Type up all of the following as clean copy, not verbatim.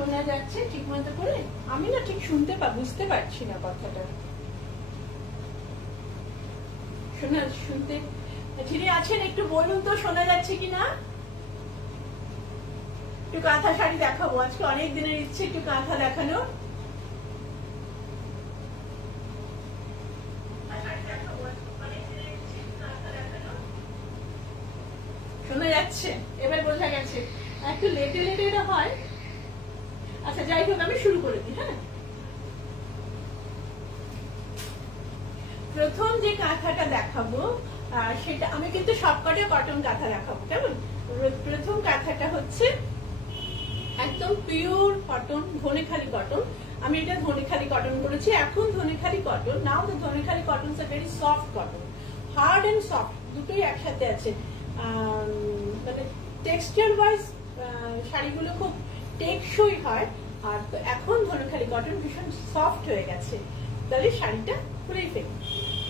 শোনা যাচ্ছে ঠিক মতো করে? আমি না ঠিক বুঝতে পারছি না কথাটা। শুনতে যিনি আছেন একটু বলুন তো শোনা যাচ্ছে কিনা। একটু কাঁথা শাড়ি দেখাবো, আজকে অনেক দিনের ইচ্ছে একটু কাঁথা দেখানো। শোনা যাচ্ছে? এবার বোঝা গেছে। একটু লেটে লেটে এটা হয়। আচ্ছা যাই হোক, আমি শুরু করে দিই। হ্যাঁ, প্রথম যে কাঁথাটা দেখাবো সেটা আমি কিন্তু সবকটা কটন কাঁথা দেখাবো, কেমন? প্রথম কাঁথাটা হচ্ছে একদম পিওর কটন, ধনেখালি কটন। আমি এটা ধনেখালি কটন করেছি। এখন Dhanekhali cotton, now the Dhanekhali cotton is very soft cotton, hard and soft দুটোই একসাথে আছে। মানে টেক্সচার ওয়াইজ শাড়িগুলো খুব টেকসই হয়। আর এখন ধনেখালি কটন ভীষণ সফট হয়ে গেছে, তাহলে শাড়িটা খুলেই ফেলি।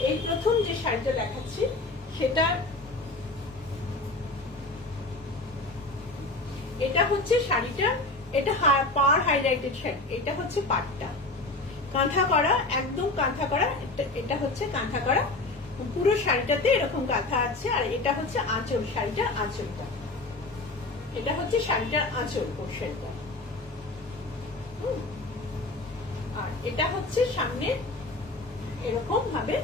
এই প্রথম যে শাড়িটা দেখাচ্ছি সেটা, এটা হচ্ছে শাড়িটা, এটা পার হাইলাইটেড শাড়ি। এটা হচ্ছে পাটটা, কাঁথা করা, একদম কাঁথা করা। এটা হচ্ছে কাঁথা করা, পুরো শাড়িটাতে এরকম কাঁথা আছে। আর এটা হচ্ছে আঁচল, শাড়িটার আঁচলটা। এটা হচ্ছে শাড়িটার আঁচল পোর্শনটা। আর এটা হচ্ছে সামনে এরকম ভাবে,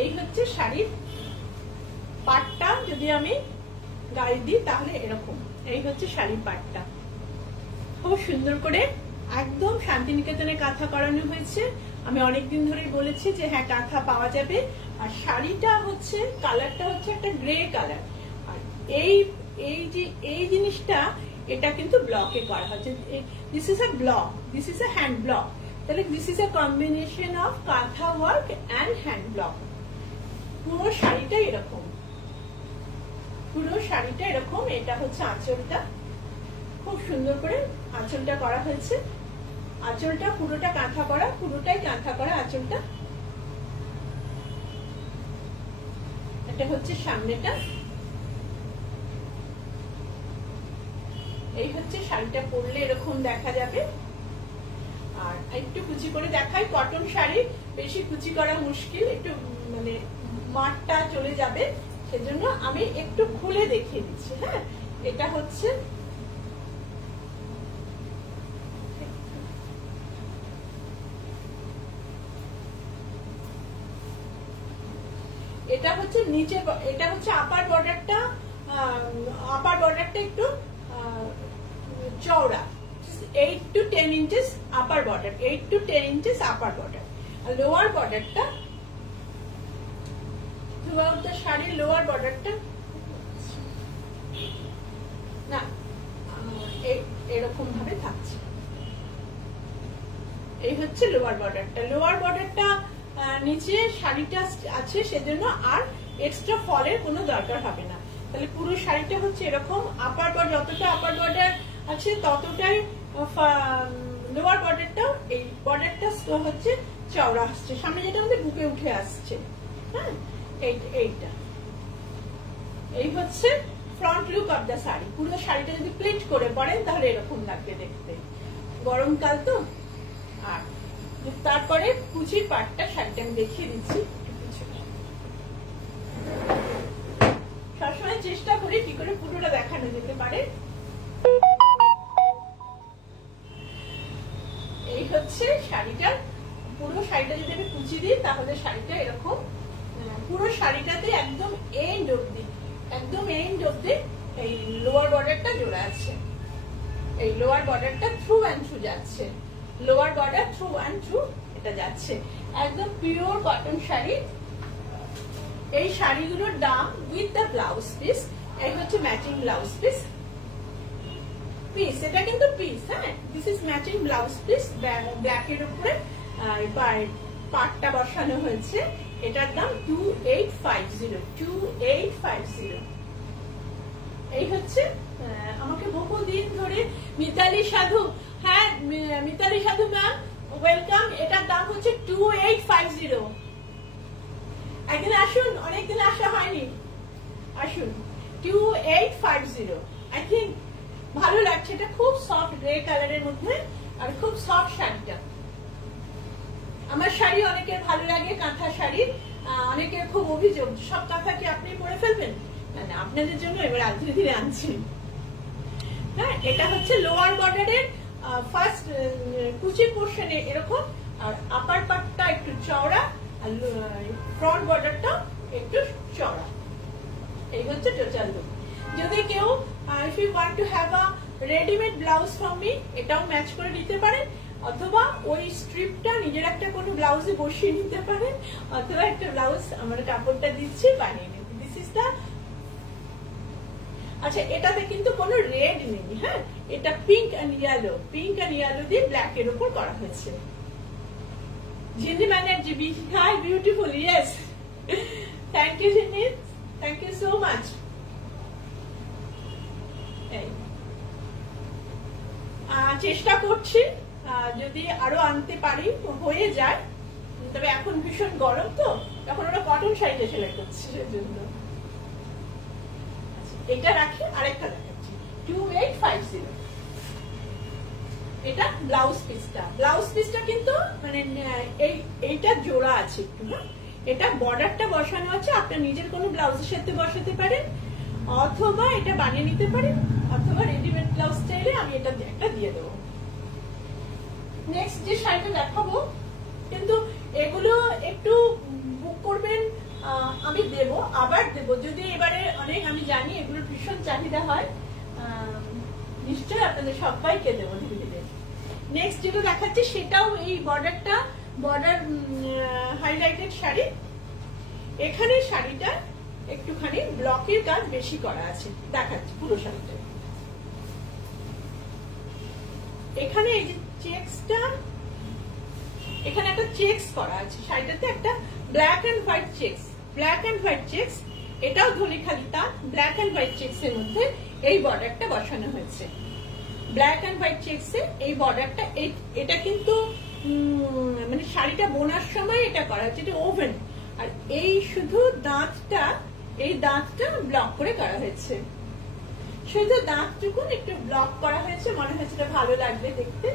এই হচ্ছে শাড়ির পাটটা। যদি আমি গায়ে দিই তাহলে এরকম, এই হচ্ছে শাড়ির পাটটা। খুব সুন্দর করে একদম শান্তিনিকেতনে কাঁথা করানো হয়েছে। আমি অনেকদিন ধরেই বলেছি যে হ্যাঁ কাঁথা পাওয়া যাবে। আর শাড়িটা হচ্ছে কালারটা হচ্ছে একটা গ্রে কালার। আর এই জিনিসটা এটা কিন্তু ব্লকে করা হচ্ছে। This is a block, this is a hand block. তাহলে this is a combination of kantha work and hand block. পুরো শাড়িটা এরকম, পুরো শাড়িটা এরকম। এটা হচ্ছে আঁচলটা, খুব সুন্দর করে আঁচলটা করা হয়েছে। আঁচলটা পুরোটা কাঁথা করা, পুরোটাই কাঁথা করা আঁচলটা। এটা হচ্ছে সামনেটা, এই হচ্ছে শাড়িটা পরলে এরকম দেখা যাবে। আর একটু কুচি করে দেখাই, কটন শাড়ি বেশি কুচি করা মুশকিল, একটু মানে মাঠটা চলে যাবে, সেজন্য আমি একটু খুলে দেখিয়ে দিচ্ছি। হ্যাঁ, এটা হচ্ছে নিচে, এটা হচ্ছে আপার বর্ডারটা। আপার বর্ডারটা একটু চওড়া, 8 to 10 inches upper border, 8 to 10 inches upper border. আর লোয়ার বর্ডারটা, থ্রুআউট দ্য শাড়ির লোয়ার বর্ডারটা না এরকম ভাবে থাকছে। এই হচ্ছে লোয়ার বর্ডারটা। লোয়ার বর্ডারটা নিচে শাড়িটা আছে, সেজন্য আর এক্সট্রা ফলের কোনো দরকার হবে না। তাহলে পুরো শাড়িটা হচ্ছে এরকম। আপার বর্ডার, যতটা আপার বর্ডার আছে ততটাই লোয়ার বর্ডারটা, এই বর্ডারটা হচ্ছে চওড়া আসছে, সামনে যেটা আমাদের বুকে উঠে আসছে। হ্যাঁ, এইটা এই হচ্ছে front look of the sari. পুরো শাড়িটা যদি প্লিট করে পরেন তাহলে এরকম লাগবে দেখতে, গরমকাল তো। আর তারপরে কুচির পাটটা, শাড়িটা আমি দেখিয়ে দিচ্ছি। সবসময় চেষ্টা করি কি করে পুরোটা দেখানো যেতে পারে। এই হচ্ছে শাড়িটার পুরো শাড়িটা, যদি আমি কুচি দিই তাহলে শাড়িটা এরকম, পুরো শাড়িটাতে একদম এন্ড অব্দি, একদম এন্ড অব্দি এই লোয়ার বর্ডারটা জোড়া আছে। এই লোয়ার বর্ডারটা থ্রু অ্যান্ড থ্রু যাচ্ছে, lower border through and through এটা যাচ্ছে। একদম পিওর কটন শাড়ি। এই শাড়িগুলোর দাম উইথ দ্য ব্লাউজ পিস, এই হচ্ছে ম্যাচিং ব্লাউজ পিস, এটা কিন্তু পিস। হ্যাঁ, this is matching blouse piece, ব্ল্যাকের উপরে পাটটা বসানো হয়েছে। এটার দাম 2850। এই হচ্ছে, আমাকে বহুদিন ধরে মিতালি সাধু, হ্যাঁ মিতালি সাধু ম্যাম ওয়েলকাম। এটার দাম হচ্ছে 2850। একদিন আসুন, অনেকদিন আসা হয়নি, আসুন। 2850। আই থিঙ্ক ভালো লাগছে। এটা খুব সফট গ্রে কালারের মধ্যে, আর খুব সফট শাড়িটা। আমার শাড়ি অনেকের ভালো লাগে, কাঁথা শাড়ি। অনেকের খুব অভিযোগ, সব কাঁথা কি আপনি পরে ফেলবেন? না, আপনাদের জন্য এবার ধীরে ধীরে আনছি। হ্যাঁ, এটা হচ্ছে লোয়ার বর্ডারের ফার্স্ট কুচির পোর্শনে এরকম, আর আপার পার্টটা একটু চওড়া, আর ফ্রন্ট বর্ডারটা একটু চওড়া। এই হচ্ছে টোটাল লুক। যদি কেউ if you want to have a readymade blouse from me, এটাও ম্যাচ করে নিতে পারেন, অথবা ওই স্ট্রিপটা নিজের একটা কোনো ব্লাউজে বসিয়ে নিতে পারেন, অথবা একটা ব্লাউজ আমার কাপড়টা দিচ্ছি বানিয়ে নিতে। This is the. আচ্ছা, এটাতে কিন্তু কোনো রেড নেই। হ্যাঁ, এটা pink and yellow, pink and yellow দিয়ে ব্ল্যাক এর উপর করা হয়েছে। Jindi Banerjee, hi beautiful, yes, thank you Jindi, thank you so much. চেষ্টা করছি যদি আরো আনতে পারি, হয়ে যায়। তবে এখন ভীষণ গরম, তো তখন ওরা কটন শাড়িতে সেলাই করছে, সেজন্য। এটা রাখি, আরেকটা দেখাচ্ছি 2850। এটা ব্লাউজ পিসটা। ব্লাউজ পিসটা কিন্তু মানে এইটা জোড়া আছে একটু। না, এটা বর্ডারটা বসানো আছে, আপনার নিজের কোনো ব্লাউজের সাথে বসাতে পারেন, অথবা এটা বানিয়ে নিতে পারেন, অথবা রেডিমেড ব্লাউজ চাইলে আমি এটা একটা দিয়ে দেবো। নেক্সট যে শাড়িটা দেখাবো, কিন্তু এগুলো একটু বুক করবেন, আমি দেব, আবার দেব যদি এবারে অনেক, আমি জানি এগুলোর ভীষণ চাহিদা হয়, নিশ্চয়ই আপনাদের সবাইকে দেবো ধীরে ধীরে। নেক্সট যেটা দেখাচ্ছি সেটাও এই বর্ডারটা, বর্ডার হাইলাইটেড শাড়ি। এখানে শাড়িটা একটুখানি ব্লকের কাজ বেশি করা আছে, দেখাচ্ছি পুরো শাড়িটা। এখানে এই যে চেকসটা, এখানে একটা চেকস করা আছে শাড়িটাতে, একটা black and white checks, black and white checks. এটাও ধনেখালি তাঁত, ব্ল্যাক এন্ড হোয়াইট চেকস এর মধ্যে এই বর্ডারটা বসানো হয়েছে। ব্ল্যাক এন্ড হোয়াইট চেকস এ এই বর্ডারটা, এটা কিন্তু মানে শাড়িটা বোনার সময় এটা করা হচ্ছে, এটা ওভেন। আর এই শুধু দাঁতটা, এই দাঁতটা ব্লক করে করা হয়েছে, শুধু দাঁতটুকুন একটু ব্লক করা হয়েছে, মনে হয়েছে এটা ভালো লাগবে দেখতে।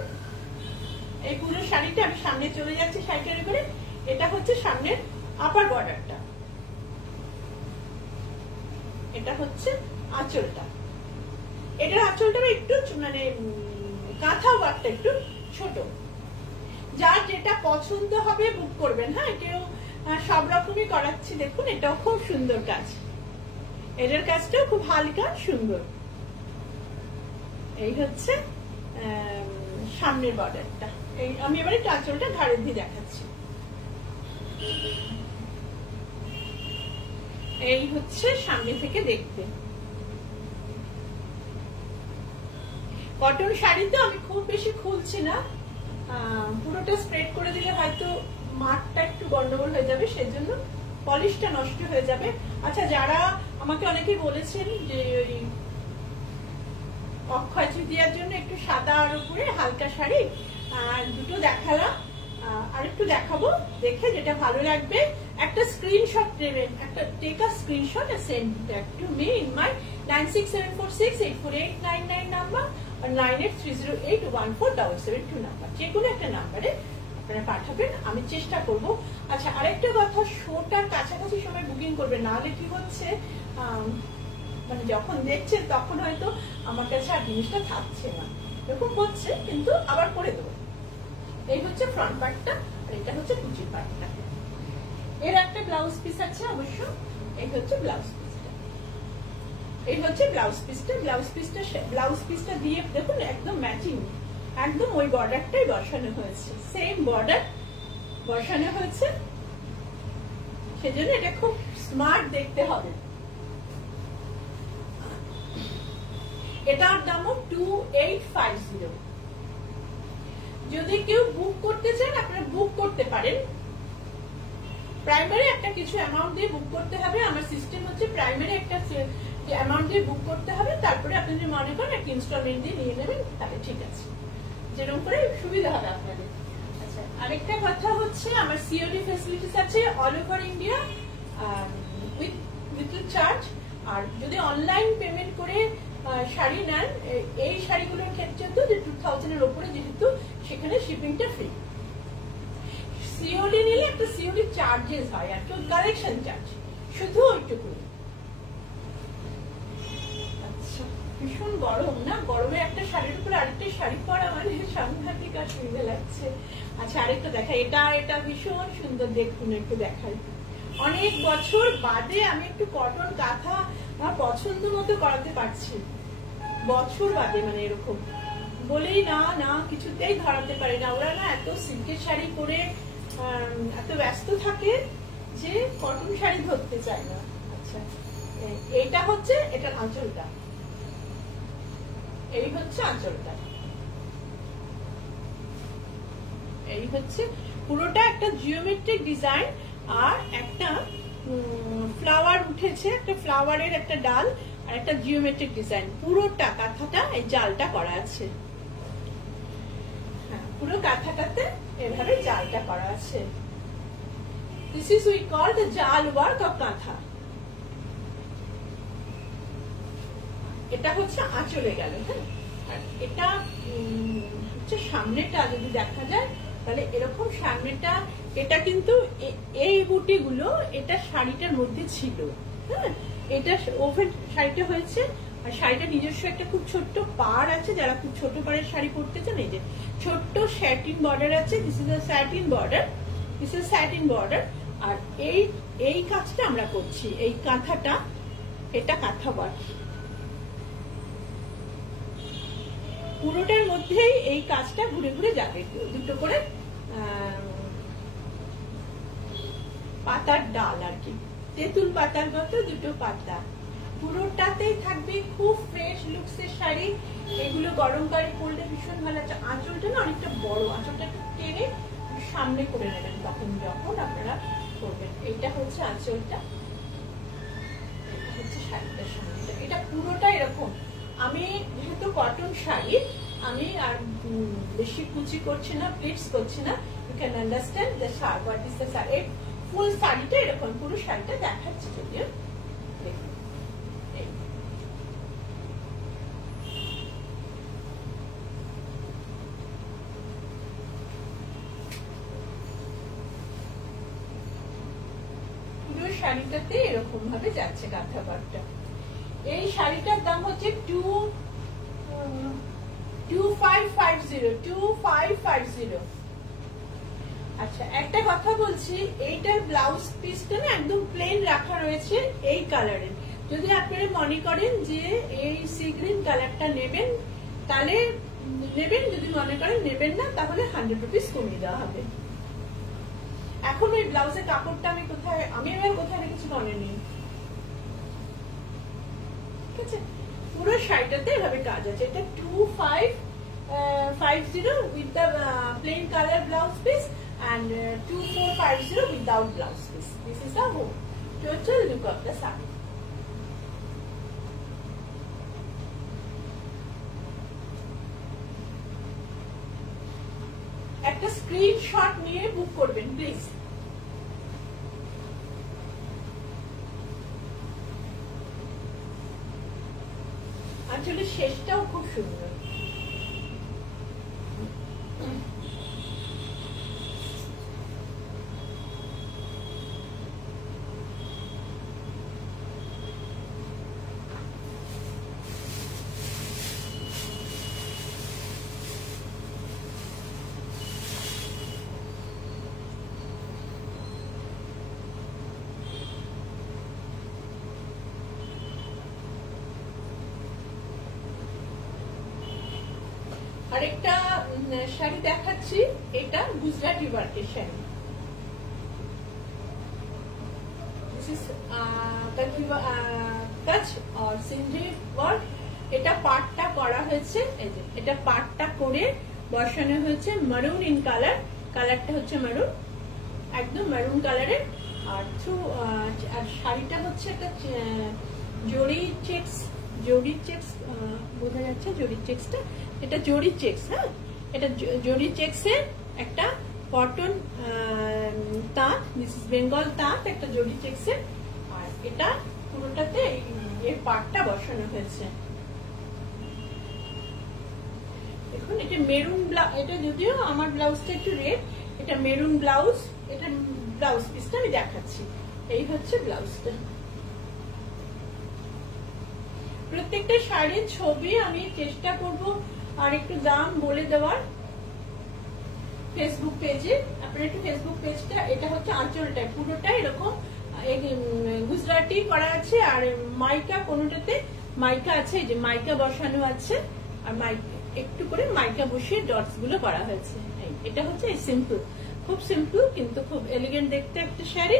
এই পুরো শাড়িটা, আমি সামনে চলে যাচ্ছি শাড়িটার উপরে। এটা হচ্ছে সামনের আপার বর্ডারটা, এটা হচ্ছে আঁচলটা। এটার আঁচলটা একটু মানে কাঁথা ওয়ার্কটা একটু ছোট। যার যেটা পছন্দ হবে বুক করবেন। হ্যাঁ, কেউ সব রকমই করাচ্ছি, দেখুন এটাও খুব সুন্দর কাজ, এটার কাজটাও খুব হালকা সুন্দর। এই হচ্ছে সামনের বর্ডারটা। এই আমি এবারে আঁচলটা ঘাড়ের দিয়ে দেখাচ্ছি। এই হচ্ছে সামনে থেকে দেখতে। কটন শাড়ি তো আমি খুব বেশি খুলছি না, পুরোটা স্প্রেড করে দিলে হয়তো মাঠটা একটু গন্ডগোল হয়ে যাবে, সেজন্য পলিশটা নষ্ট হয়ে যাবে। আচ্ছা, যারা আমাকে অনেকে বলেছেন যে ওই অক্ষয় তৃতীয়ার জন্য একটু সাদা আর উপরে হালকা শাড়ি, দুটো দেখালাম, আর একটু দেখাবো, দেখে যেটা ভালো লাগবে একটা স্ক্রিনশট নেবেন, একটা take a screenshot and send that to me in my 9674684899 number আর 9830814772 নাম্বার, যে কোনো একটা নাম্বারে আপনারা পাঠাবেন, আমি চেষ্টা করব। আচ্ছা, আরেকটা কথা, শোটার কাছাকাছি সময় বুকিং করবেন, নাহলে কি হচ্ছে মানে যখন দেখছেন তখন হয়তো আমার কাছে আর জিনিসটা থাকছে না, এরকম হচ্ছে, কিন্তু আবার করে দেবো। এই হচ্ছে ফ্রন্ট পার্টটা, আর এটা হচ্ছে কুচির পার্টটা। এর একটা ব্লাউজ পিস আছে অবশ্য। এই হচ্ছে ব্লাউজ পিসটা, এই হচ্ছে ব্লাউজ পিসটা। ব্লাউজ পিসটা দিয়ে দেখুন একদম ম্যাচিং, একদম ওই বর্ডারটাই বসানো হয়েছে, সেম বর্ডার বসানো হয়েছে, সেজন্য এটা খুব স্মার্ট দেখতে হবে। এটার দামও 2850। যদি কেউ বুক করতে চান আপনারা বুক করতে পারেন। প্রাইমারি একটা কিছু অ্যামাউন্ট দিয়ে বুক করতে হবে, আমার সিস্টেম হচ্ছে প্রাইমারি একটা অ্যামাউন্ট দিয়ে বুক করতে হবে, তারপরে আপনি যদি মনে করেন একটা ইনস্টলমেন্ট দিয়ে নিয়ে নেবেন, তাহলে ঠিক আছে, যেরকম করে সুবিধা হবে আপনাদের। আচ্ছা, আরেকটা কথা হচ্ছে আমার সিওডি ফ্যাসিলিটিস আছে all over India with little charge. আর যদি অনলাইন পেমেন্ট করে শাড়ি নেন, এই শাড়িগুলোর ক্ষেত্রে তো যে 2000 এর উপরে যেহেতু সেখানে শিপিংটা ফ্রি। সিওডি নিলে একটা সিওডি চার্জেস হয় আর কি, কালেকশন চার্জ, শুধু ওইটুকু। আচ্ছা, ভীষণ গরম না, গরমে একটা শাড়ির উপরে আরেকটা শাড়ি পরা মানে সাংঘাতিক অসুবিধা লাগছে। আচ্ছা, আরেকটা দেখা, এটা ভীষণ সুন্দর, দেখুন একটু দেখাই। অনেক বছর বাদে আমি একটু কটন কাঁথা আমার পছন্দ মতো করাতে পারছি, বছর বাদে, মানে এরকম বলেই না কিছুতেই ধরাতে পারি না। ওরা না এত সিল্কের শাড়ি পরে এত ব্যস্ত থাকে যে কটন শাড়ি ধরতে চায় না। আচ্ছা, এইটা হচ্ছে এটার আঁচলটা, এই হচ্ছে আঁচলটা, এই হচ্ছে পুরোটা একটা জিওমেট্রিক ডিজাইন, আর একটা ফ্লাওয়ার উঠেছে, একটা ফ্লাওয়ারের একটা ডাল আর একটা জিওমেট্রিক ডিজাইন। পুরোটা কাঁথাটা এই জালটা করা আছে, হ্যাঁ পুরো কাঁথাটাতে এভাবে জালটা করা আছে। This is we call the জাল ওয়ার্ক অফ কাঁথা। এটা হচ্ছে আঁচলে গেল, হ্যাঁ। আর এটা হচ্ছে সামনেটা, যদি দেখা যায় তাহলে এরকম সামনেটা। এটা কিন্তু এই বুটিগুলো এটা শাড়িটার মধ্যে ছিল, হ্যাঁ। এটা ওভেন শাড়িটা হয়েছে, আর শাড়িটা নিজস্ব একটা খুব ছোট্ট পাড় আছে, যারা খুব ছোট পাড়ের শাড়ি পরতে চান, এই যে ছোট্ট স্যাটিন বর্ডার আছে, this is a satin border, this is satin border. আর এই কাজটা আমরা করছি, এই কাঁথাটা, এটা কাঁথা ওয়ার্ক। পুরোটার মধ্যেই এই কাজটা ঘুরে ঘুরে যাবে, দুটো করে পাতার ডাল আর কি, তেঁতুল পাতার মতো দুটো পাতা, পুরোটাতেই থাকবে খুব ফ্রেশ লুকস এর শাড়ি। এগুলো গরমকালে পরলে ভীষণ ভালো আছে। আঁচলটা না অনেকটা বড়, আঁচলটা একটু টেনে সামনে করে নেবেন তখন যখন আপনারা করবেন। এটা হচ্ছে আঁচলটা, এটা হচ্ছে শাড়িটার সামনেটা। এটা পুরোটা এরকম। আমি যেহেতু কটন শাড়ি, আমি আর বেশি কুচি করছি না, প্লিটস করছি না। You can understand the sari, what is the sari. Full শাড়িটা এরকম, পুরো শাড়িটা দেখাচ্ছি যদিও, দেখুন। পুরো শাড়িটাতে এরকম ভাবে যাচ্ছে কাঁথা ওয়ার্কটা। এই শাড়িটার দাম হচ্ছে 2550। আচ্ছা, একটা কথা বলছি, এইটার ব্লাউজ পিসটা না একদম প্লেন রাখা রয়েছে এই কালারের। যদি আপনারা মনে করেন যে এই সি গ্রিন কালারটা নেবেন তাহলে নেবেন, যদি মনে করেন নেবেন না তাহলে 100 রুপিস কমিয়ে দেওয়া হবে। এখন ওই ব্লাউজের কাপড়টা আমি এবার কোথায় রেখেছি মনে নেই, ঠিক আছে। পুরো শাড়িটাতে এভাবে কাজ আছে। এটা 2550 with the plain color blouse piece and 2450 without blouse piece. This is the whole total look of the saree. একটা স্ক্রিনশট নিয়ে বুক করবেন প্লিজ। আসলে শেষটাও খুব সুন্দর। আরেকটা শাড়ি দেখাচ্ছি, এটা গুজরাটি ওয়ার্কের sari. This is touch or সিন্ডি work. এটা পাটটা করা হয়েছে, এই যে এটা পাটটা করে বসানো হয়েছে মারুন ইন কালার। কালারটা হচ্ছে মারুন, একদম মারুন কালারের। আর শাড়িটা হচ্ছে একটা জরি চেক্স বোঝা যাচ্ছে, জরি চেক্সটা, এটা জরি চেক্স, হ্যাঁ এটা জরি চেক্সের একটা কটন তাঁত, দিস ইজ বেঙ্গল তাঁত, একটা জরি চেক্সের। আর এটা পুরোটাতে এর পাটটা বসানো হয়েছে। দেখুন এটা মেরুন ব্লাউজ, এটা যদিও আমার ব্লাউজটা একটু রেড, এটা মেরুন ব্লাউজ, এটা ব্লাউজ পিসটা আমি দেখাচ্ছি। এই হচ্ছে ব্লাউজটা। প্রত্যেকটা শাড়ির ছবি আমি চেষ্টা করব আর একটু দাম বলে দেওয়ার ফেসবুক পেজে। আপনার একটু ফেসবুক পেজটা, এটা হচ্ছে আঁচলটা পুরোটা এরকম গুজরাটি করা আছে, আর মাইকা কোনোটাতে মাইকা আছে, এই যে মাইকা বসানো আছে, আর একটু করে মাইকা বসিয়ে ডটস গুলো করা হয়েছে। এটা হচ্ছে সিম্পল, খুব সিম্পল কিন্তু খুব এলিগেন্ট দেখতে একটা শাড়ি।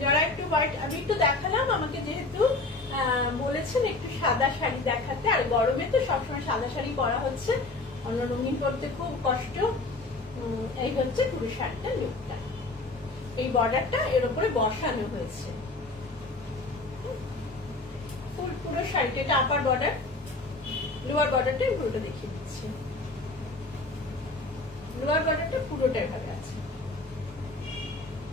যারা একটু হোয়াইট, আমি একটু দেখালাম, আমাকে যেহেতু বলেছেন একটু সাদা শাড়ি দেখাতে, আর গরমে তো সবসময় সাদা শাড়ি পরা হচ্ছে, অন্য রঙিন করতে খুব কষ্ট। এই হচ্ছে পুরো শাড়িটা লুকটা, এই বর্ডারটা এর উপরে বসানো হয়েছে পুরো শাড়িটা। এটা আপার বর্ডার, লোয়ার বর্ডারটা পুরোটা দেখিয়ে দিচ্ছে। লোয়ার বর্ডারটা পুরোটা এভাবে আছে,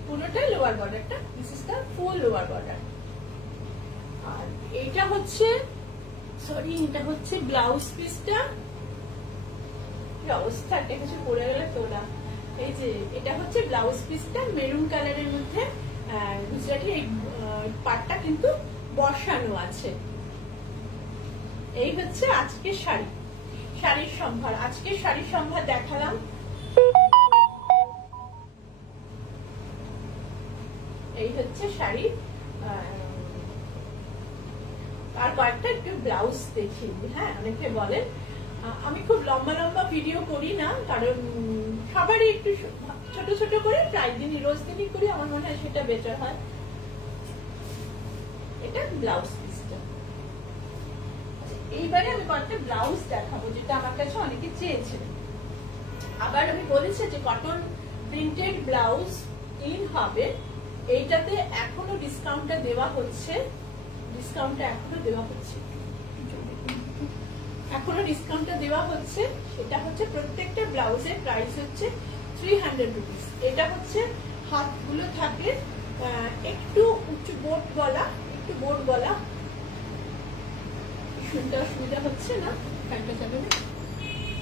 পুরোটা লোয়ার বর্ডারটা, this is the full lower border. আর এইটা হচ্ছে, সরি এটা হচ্ছে ব্লাউজ পিসটা। কি অবস্থা, একটা কিছু পড়ে গেলে তোরা। এই যে এটা হচ্ছে ব্লাউজ পিসটা, মেরুন কালারের মধ্যে গুজরাটি এই পাটটা কিন্তু বসানো আছে। এই হচ্ছে আজকের শাড়ি, শাড়ির সম্ভার। আজকের শাড়ির সম্ভার দেখালাম। এই হচ্ছে শাড়ি, আর কয়েকটা একটু ব্লাউজ দেখি। হ্যাঁ, অনেকে বলেন আমি খুব লম্বা লম্বা ভিডিও করি না, কারণ সবারই একটু ছোট ছোট করে প্রায় দিনই রোজ দিনই করি, আমার মনে হয় সেটা বেটার হয়। এটা ব্লাউজ পিসটা। এইবারে আমি কয়েকটা ব্লাউজ দেখাবো যেটা আমার কাছে অনেকে চেয়েছিলেন। আবার আমি বলেছি যে কটন প্রিন্টেড ব্লাউজ ইন হবে, এইটাতে এখনো ডিসকাউন্টটা দেওয়া হচ্ছে, ডিসকাউন্টটা এখনো দেওয়া হচ্ছে, এখনো ডিসকাউন্টটা দেওয়া হচ্ছে। সেটা হচ্ছে প্রত্যেকটা ব্লাউজের প্রাইস হচ্ছে 300 রুপিস। এটা হচ্ছে হাতগুলো থাকে একটু উঁচু বোট গলা, একটু বোট গলা, শুনতে অসুবিধা হচ্ছে না, ফ্যানটা চালাবে,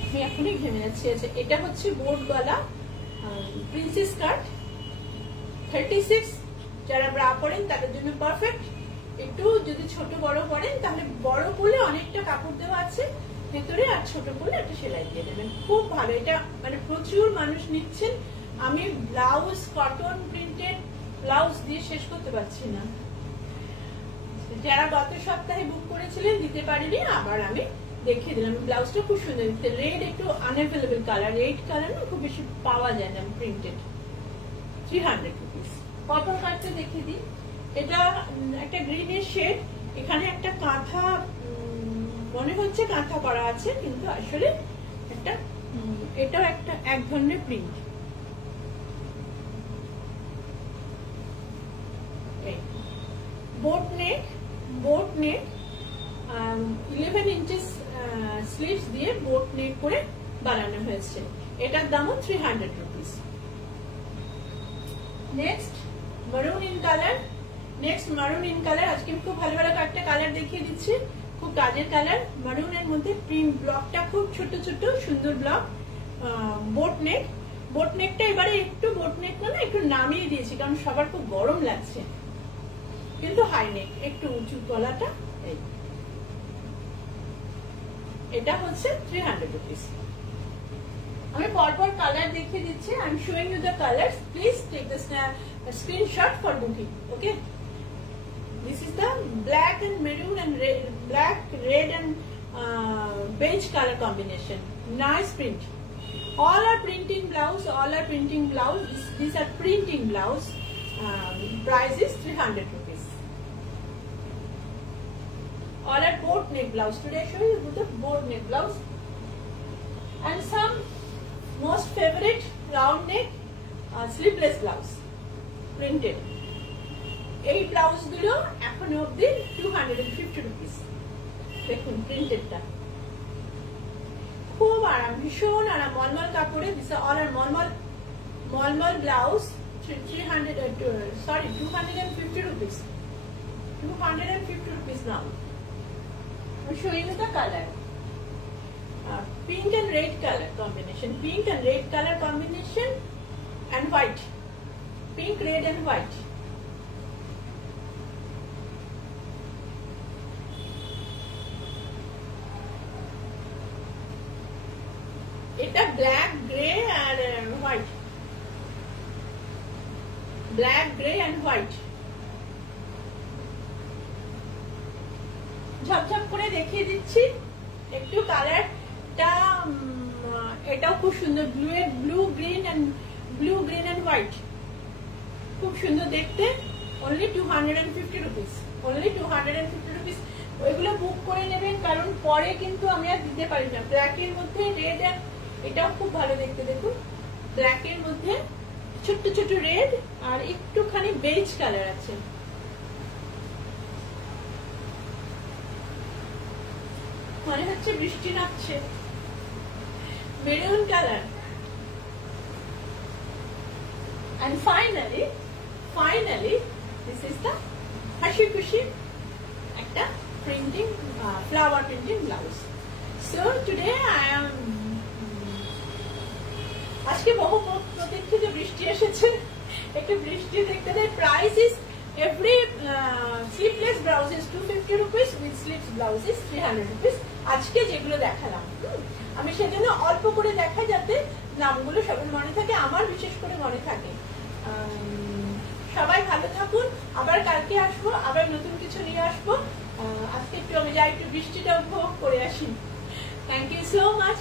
আমি এখনই ঘেমে যাচ্ছি। আছে এটা হচ্ছে বোট গলা প্রিন্সেস কাট 36, যারা ব্রা পরেন তাদের জন্য পারফেক্ট। একটু যদি ছোট বড় পরেন তাহলে বড় করলে অনেকটা কাপড় দেওয়া আছে ভেতরে, আর ছোট করলে একটা সেলাই দিয়ে দেবেন, খুব ভালো। এটা মানে প্রচুর মানুষ নিচ্ছেন, আমি ব্লাউজ কটন প্রিন্টেড ব্লাউজ দিয়ে শেষ করতে পারছি না। যারা গত সপ্তাহে বুক করেছিলেন দিতে পারিনি, আবার আমি দেখিয়ে দিলাম। ব্লাউজটা খুব সুন্দর দেখতে, রেড একটু আনঅ্যাভেলেবল কালার, রেড কালার না খুব বেশি পাওয়া যায় না প্রিন্টেড। 300 রুপিস। কটন কাটটা দেখিয়ে দিই। এটা একটা গ্রিনের শেড, এখানে একটা কাঁথা, মনে হচ্ছে কাঁথা করা আছে, কিন্তু আসলে একটা এটাও একটা এক ধরনের প্রিন্ট। বোট নেক, বোট নেক 11 ইঞ্চেস স্লিভস দিয়ে বোট নেক করে বানানো হয়েছে। এটার দামও 300 রুপিস। নেক্সট মারুন ইন কালার, নেক্সট মারুন ইন কালার। আজকে আমি খুব ভালো ভালো একটা কালার দেখিয়ে দিচ্ছি, খুব কাজের কালার। মারুনের মধ্যে প্রিন্ট ব্লকটা খুব ছোট ছোট সুন্দর ব্লক, বোট নেক। বোট নেকটা এবারে একটু বোট নেক না একটু নামিয়ে দিয়েছি, কারণ সবার খুব গরম লাগছে, কিন্তু হাই নেক, একটু উঁচু গলাটা। এটা হচ্ছে 300 রুপিস। আমি পরপর কালার দেখিয়ে দিচ্ছি। I am showing you the colours, please take the screenshot for booking. Okay, this is the black and maroon and red, black, red and beige color combination. Nice print. All are printing blouse, all are printing blouse. These are printing blouse. Price is 300 rupees. All are boat neck blouse. Today I show you the boat neck blouse. And some most favorite round neck sleeveless blouse. Printed. এই blouse গুলো এখন অব্দি 250 rupees. দেখুন প্রিন্টেডটা খুব আরাম, ভীষণ আরাম, মলমল কাপড়ে। This all are mulmul blouse. 250 rupees, 250 rupees now. আমি show you the colour. pink and red color combination, pink and red color combination and white, pink, red and white. এটা ব্ল্যাক গ্রে আর white, black grey and white. ঝপঝপ করে দেখিয়ে দিচ্ছি একটু কালারটা, এটাও খুব সুন্দর, ব্লু গ্রিন এন্ড হোয়াইট, খুব সুন্দর দেখতে। Only 250 rupees, only 250 rupees. ওইগুলো বুক করে নেবেন, কারণ পরে কিন্তু আমি আর দিতে পারি না। ব্ল্যাক এর মধ্যে রেড, এটাও খুব ভালো দেখতে, দেখুন ব্ল্যাক এর মধ্যে ছোট্ট ছোট্ট রেড আর একটুখানি বেজ কালার আছে। মনে হচ্ছে বৃষ্টি নামছে। Maroon colour. and finally this is the হাসি খুশি একটা printing, flower printing blouse. so today I am, আজকে বহু প্রতীক্ষিত বৃষ্টি এসেছে, একটু বৃষ্টি দেখতে দেয়। Price is every sleeveless blouse is 250 rupees, with sleeves blouse is 300 rupees। আজকে যেগুলো দেখালাম আমি সেজন্য অল্প করে দেখাই, যাতে নামগুলো সবার মনে থাকে, আমার বিশেষ করে মনে থাকে। সবাই ভালো থাকুন, আবার কালকে আসবো, আবার নতুন কিছু নিয়ে আসবো। আজকে একটু আমি যাই, একটু বৃষ্টিটা উপভোগ করে আসি। Thank you so much.